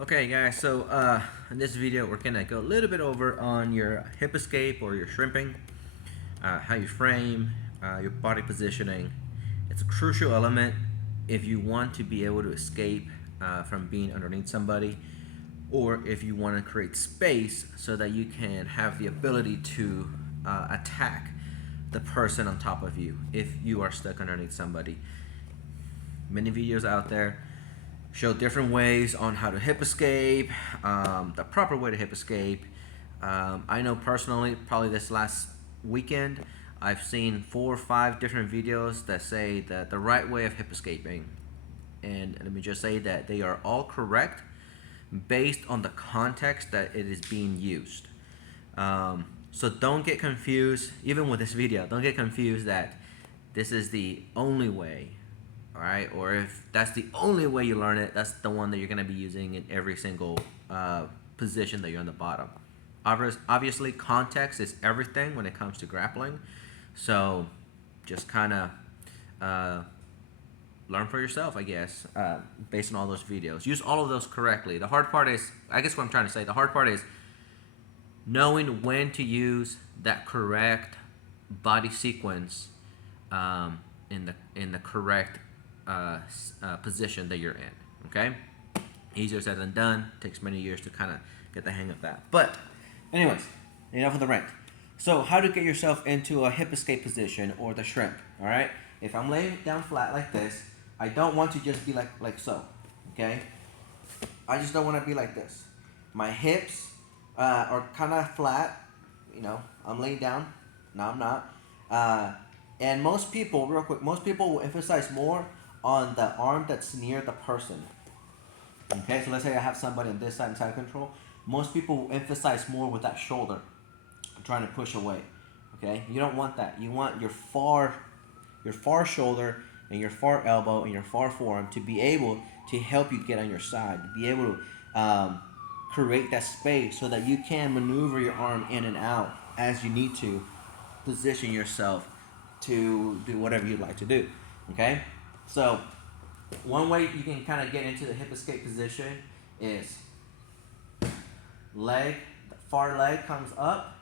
Okay guys, so in this video we're gonna go a little bit over on your hip escape or your shrimping, how you frame, your body positioning. It's a crucial element if you want to be able to escape from being underneath somebody, or if you want to create space so that you can have the ability to attack the person on top of you if you are stuck underneath somebody. Many videos out there show different ways on how to hip escape, the proper way to hip escape. I know personally, probably this last weekend, I've seen 4 or 5 different videos that say that the right way of hip escaping. And let me just say that they are all correct based on the context that it is being used. So don't get confused, even with this video, don't get confused that this is the only way. Alright, or if that's the only way you learn it, that's the one that you're going to be using in every single position that you're on the bottom. Obviously, context is everything when it comes to grappling, so just kind of learn for yourself, I guess, based on all those videos. Use all of those correctly. The hard part is, I guess what I'm trying to say, the hard part is knowing when to use that correct body sequence in the correct position that you're in. Okay, easier said than done. Takes many years to kind of get the hang of that. But anyways, enough of the rant. So how to get yourself into a hip escape position or the shrimp. All right, if I'm laying down flat like this, I don't want to just be like so. Okay, I just don't want to be like this. My hips are kind of flat. You know, I'm laying down. No, I'm not. And most people, real quick, most people will emphasize more on the arm that's near the person. Okay, so let's say I have somebody on this side and side control. Most people will emphasize more with that shoulder, trying to push away. Okay, you don't want that. You want your far shoulder and your far elbow and your far forearm to be able to help you get on your side, to be able to create that space so that you can maneuver your arm in and out as you need to position yourself to do whatever you'd like to do. Okay, so one way you can kind of get into the hip escape position is the far leg comes up,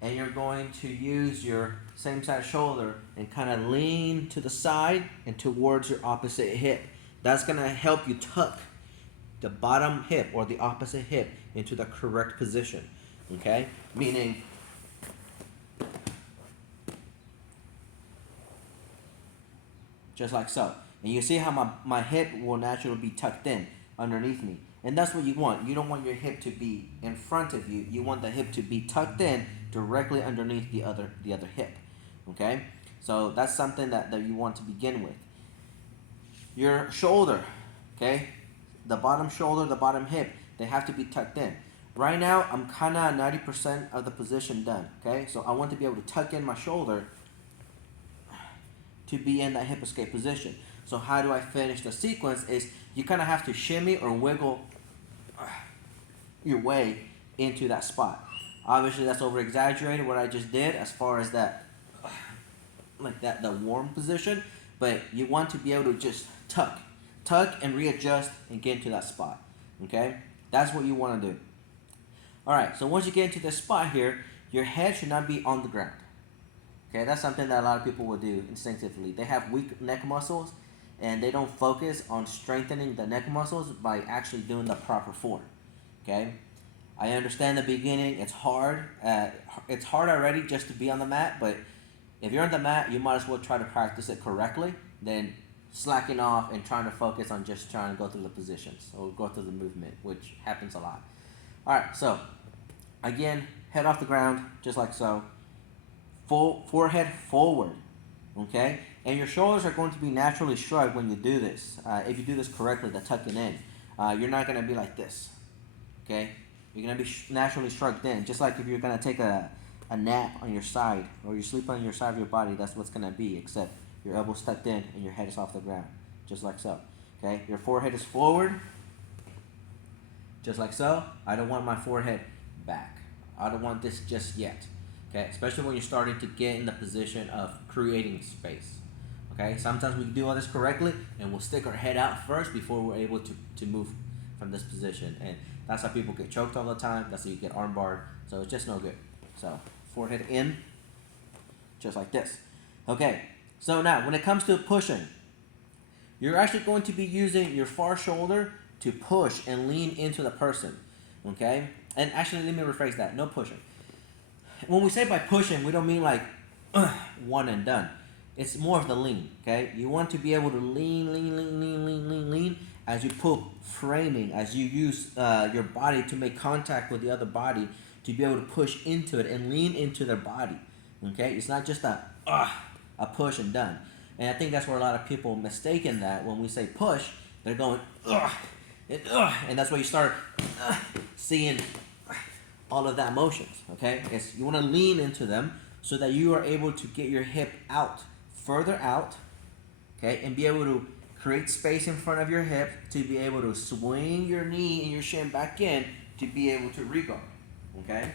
and you're going to use your same side shoulder and kind of lean to the side and towards your opposite hip. That's going to help you tuck the bottom hip or the opposite hip into the correct position. Okay, meaning just like so. And you see how my hip will naturally be tucked in underneath me. And that's what you want. You don't want your hip to be in front of you. You want the hip to be tucked in directly underneath the other hip. Okay? So that's something that you want to begin with. Your shoulder, okay? The bottom shoulder, the bottom hip, they have to be tucked in. Right now, I'm kind of 90% of the position done, okay? So I want to be able to tuck in my shoulder to be in that hip escape position. So how do I finish the sequence is you kind of have to shimmy or wiggle your way into that spot. Obviously that's over exaggerated what I just did as far as that, like that, the warm position, but you want to be able to just tuck and readjust and get into that spot. Okay, that's what you want to do. All right, so once you get into this spot here, your head should not be on the ground. Okay, that's something that a lot of people will do instinctively. They have weak neck muscles and they don't focus on strengthening the neck muscles by actually doing the proper form. Okay, I understand the beginning, it's hard. It's hard already just to be on the mat, but if you're on the mat, you might as well try to practice it correctly than slacking off and trying to focus on just trying to go through the positions or go through the movement, which happens a lot. All right, so again, head off the ground, just like so. Full forehead forward, okay? And your shoulders are going to be naturally shrugged when you do this. If you do this correctly, the tucking in, you're not going to be like this, okay? You're going to be naturally shrugged in, just like if you're going to take a nap on your side or you sleep on your side of your body, that's what's going to be, except your elbows tucked in and your head is off the ground, just like so, okay? Your forehead is forward, just like so. I don't want my forehead back. I don't want this just yet. Okay, especially when you're starting to get in the position of creating space. Okay, sometimes we can do all this correctly and we'll stick our head out first before we're able to move from this position, and that's how people get choked all the time. That's how you get arm barred. So it's just no good. So forehead in, just like this. Okay, so now when it comes to pushing, you're actually going to be using your far shoulder to push and lean into the person. Okay, and actually let me rephrase that. No pushing. When we say by pushing, we don't mean like one and done. It's more of the lean, okay? You want to be able to lean as you pull framing, as you use your body to make contact with the other body, to be able to push into it and lean into their body, okay? It's not just a push and done. And I think that's where a lot of people mistaken that. When we say push, they're going and that's where you start seeing all of that motions, okay? You want to lean into them so that you are able to get your hip out, further out, okay, and be able to create space in front of your hip to be able to swing your knee and your shin back in to be able to regard, okay?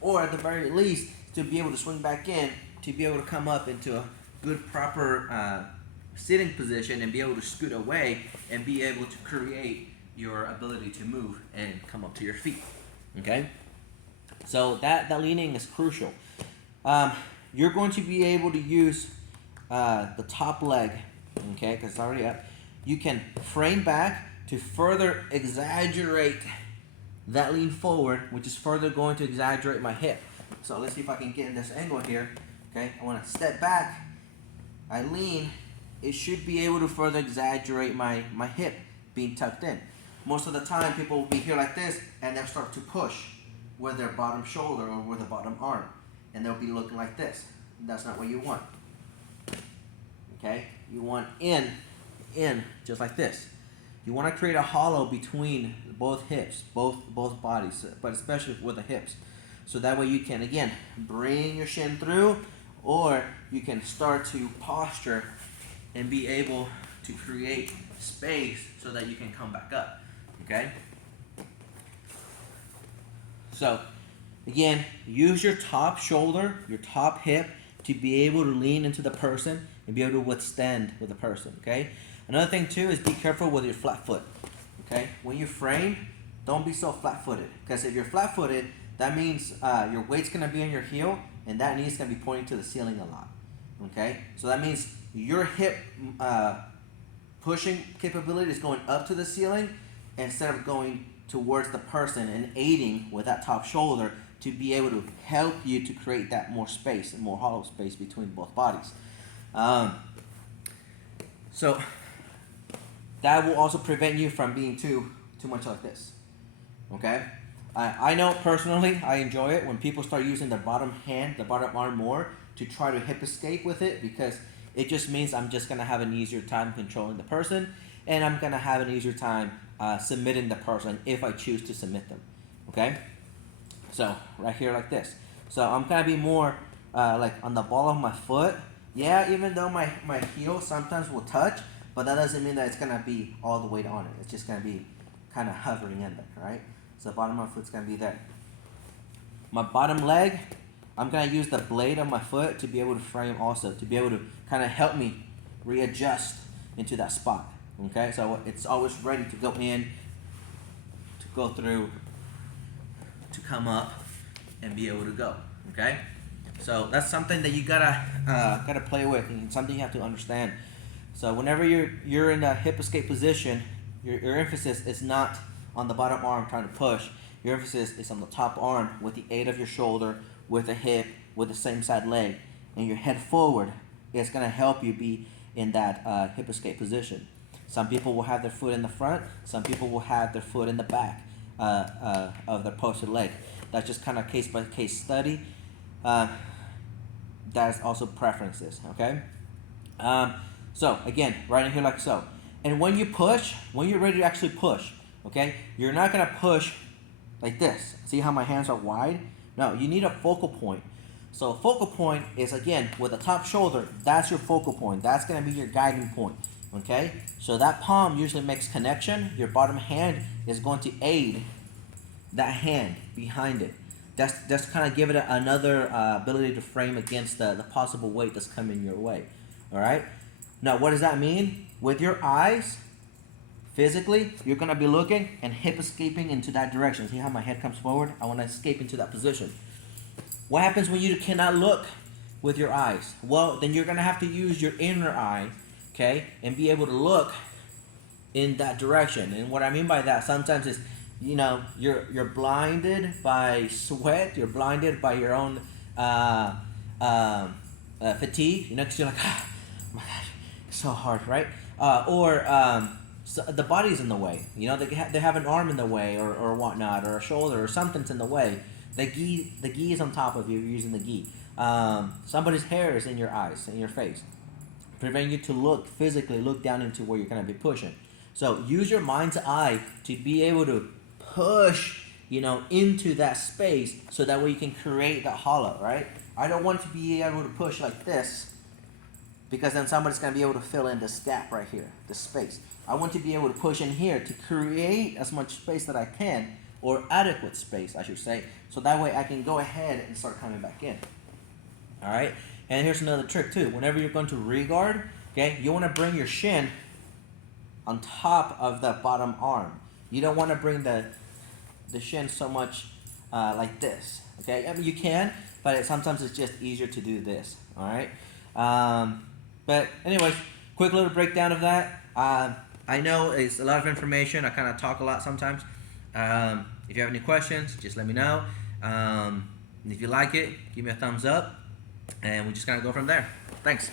Or at the very least, to be able to swing back in to be able to come up into a good, proper sitting position and be able to scoot away and be able to create your ability to move and come up to your feet, okay? So that leaning is crucial. You're going to be able to use the top leg, okay, because it's already up. You can frame back to further exaggerate that lean forward, which is further going to exaggerate my hip. So let's see if I can get in this angle here. Okay, I want to step back. I lean. It should be able to further exaggerate my hip being tucked in. Most of the time, people will be here like this, and they'll start to push with their bottom shoulder or with the bottom arm, and they'll be looking like this. That's not what you want. Okay, you want in, just like this. You want to create a hollow between both hips, both bodies, but especially with the hips. So that way you can, again, bring your shin through, or you can start to posture and be able to create space so that you can come back up, okay? So, again, use your top shoulder, your top hip, to be able to lean into the person and be able to withstand with the person, okay? Another thing too is be careful with your flat foot, okay? When you frame, don't be so flat-footed, because if you're flat-footed, that means your weight's gonna be on your heel, and that knee's gonna be pointing to the ceiling a lot, okay? So that means your hip pushing capability is going up to the ceiling instead of going towards the person and aiding with that top shoulder to be able to help you to create that more space and more hollow space between both bodies. So that will also prevent you from being too much like this, okay? I know personally, I enjoy it when people start using their bottom hand, the bottom arm more to try to hip escape with it, because it just means I'm just going to have an easier time controlling the person, and I'm going to have an easier time submitting the person if I choose to submit them, okay? So right here like this. So I'm going to be more like on the ball of my foot. Yeah, even though my heel sometimes will touch, but that doesn't mean that it's going to be all the weight on it. It's just going to be kind of hovering in there, right? So the bottom of my foot's going to be there. My bottom leg, I'm going to use the blade of my foot to be able to frame also, to be able to kind of help me readjust into that spot, okay? So it's always ready to go in, to go through, to come up, and be able to go, okay? So that's something that you gotta play with, and something you have to understand. So whenever you're in a hip escape position, your emphasis is not on the bottom arm trying to push. Your emphasis is on the top arm with the aid of your shoulder, with the hip, with the same side leg, and your head forward is going to help you be in that hip escape position. Some people will have their foot in the front. Some people will have their foot in the back of their posted leg. That's just kind of case by case study. That's also preferences, okay? So again, right in here like so. And when you push, when you're ready to actually push, okay, you're not going to push like this. See how my hands are wide? No, you need a focal point. So a focal point is, again, with the top shoulder, that's your focal point. That's going to be your guiding point, okay? So that palm usually makes connection. Your bottom hand is going to aid that hand behind it. That's kind of give it another ability to frame against the possible weight that's coming your way, all right? Now, what does that mean? With your eyes Physically, you're gonna be looking and hip escaping into that direction. See how my head comes forward? I wanna escape into that position. What happens when you cannot look with your eyes? Well, then you're gonna have to use your inner eye, okay, and be able to look in that direction. And what I mean by that sometimes is, you're blinded by sweat, you're blinded by your own fatigue, because you're like, oh my gosh, it's so hard, right? So the body's in the way. They have an arm in the way, or whatnot, or a shoulder, or something's in the way. The gi is on top of you. You're using the gi. Somebody's hair is in your eyes, in your face, preventing you to physically look down into where you're gonna be pushing. So use your mind's eye to be able to push, into that space, so that way you can create that hollow, right? I don't want to be able to push like this, because then somebody's gonna be able to fill in this gap right here, this space. I want to be able to push in here to create as much space that I can, or adequate space, I should say, so that way I can go ahead and start coming back in. All right, and here's another trick too. Whenever you're going to regard, okay, you want to bring your shin on top of the bottom arm. You don't want to bring the shin so much like this. Okay, I mean you can, but sometimes it's just easier to do this. All right, but anyways, quick little breakdown of that. I know it's a lot of information. I kind of talk a lot sometimes. If you have any questions, just let me know. If you like it, give me a thumbs up, and we just kind of go from there. Thanks.